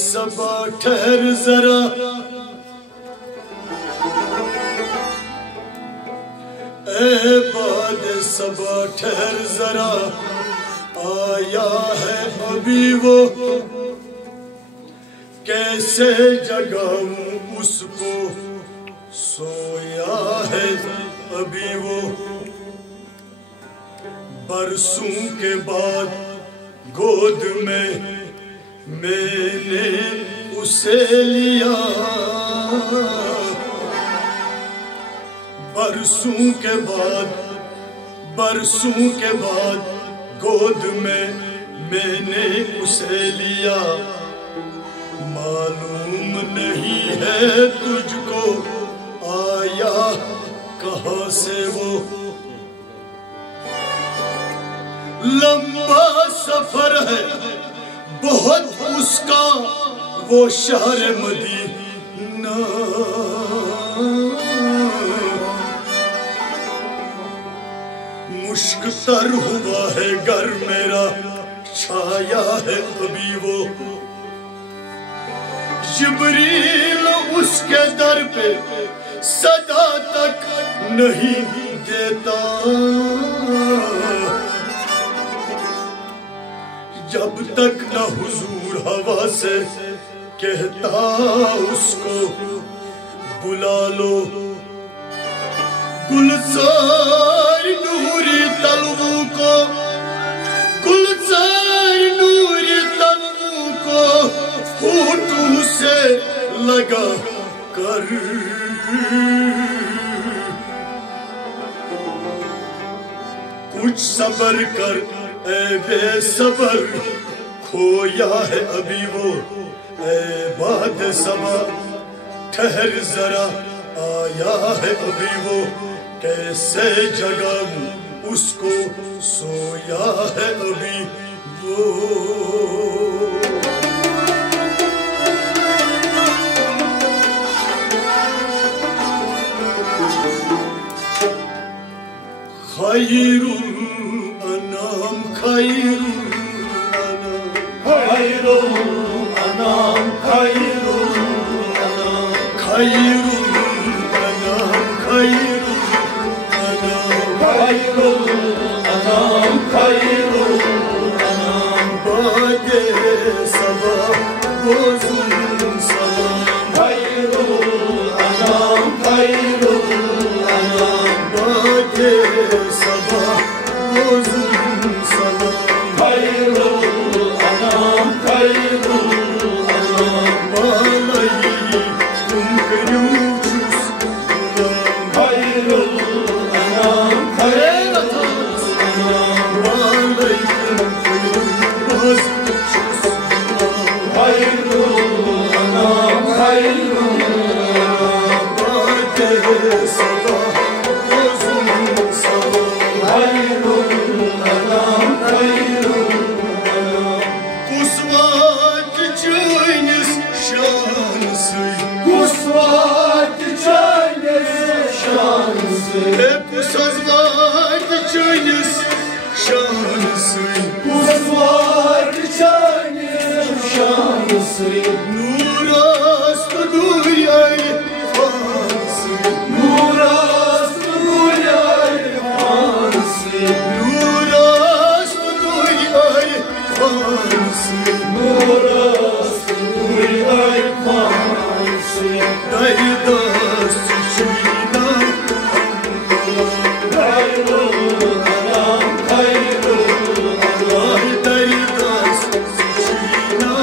सबा ठहर जरा, ए बाद सबा ठहर जरा, आया है अभी वो, कैसे जगाऊं उसको, सोया है अभी वो। बरसों के बाद गोद में मैंने उसे लिया, बरसों के बाद गोद में मैंने उसे लिया। मालूम नहीं है तुझको आया कहाँ से वो, लंबा सफर है बहुत उसका वो शहर मदीना। मुश्क तर हुआ है घर मेरा, छाया है अभी वो। जिब्रील उसके दर पे सदा तक नहीं देता, जब तक न हुजूर हवा से कहता उसको बुला लो। गुलजार नूरी तलवों को, गुलजार नूरी तलवों को होठों से लगा कर, कुछ सब्र कर ऐ बेसबर, खोया है अभी वो। ऐ बाद सबा ठहर जरा, आया है अभी वो, कैसे जगाऊं उसको, सोया है अभी वो। खैरुल अनाम, खैरुल अनाम, खैरुल अनाम, खैरुल अनाम, खैरुल अनाम, खैरुल अनाम, खैरुल अनाम, बादे सबा बोजुन सलाम, खैरुल अनाम, खैरुल अनाम, बादे सबा बोजुन सलाम, खैरुल अनाम, खैरुल अनाम, बालाई तुम करूचुस गुलाम, खैरुल अनाम, खैरुल अनाम, बालाई तुम करूचुस गुलाम, खैरुल अनाम, खैरुल अनाम, बाते सदा बोजुन सलाम, खैरुल अनाम, खैरुल अनाम। Kusvat çaynes şansı, kusvat çaynes şansı, hep kusvat çaynes şansı, kusvat çaynes şansı, nurastı dünyay fansı, nurastı dünyay fansı, nurastı dünyay fansı, nurastı dünyay fansı, dayıdastı çuyna hayrul anam, hayrul anam, dayıdastı çuyna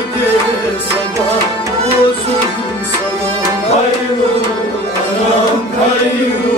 hadi sabah olsun sana. Kayyum anam kayyum.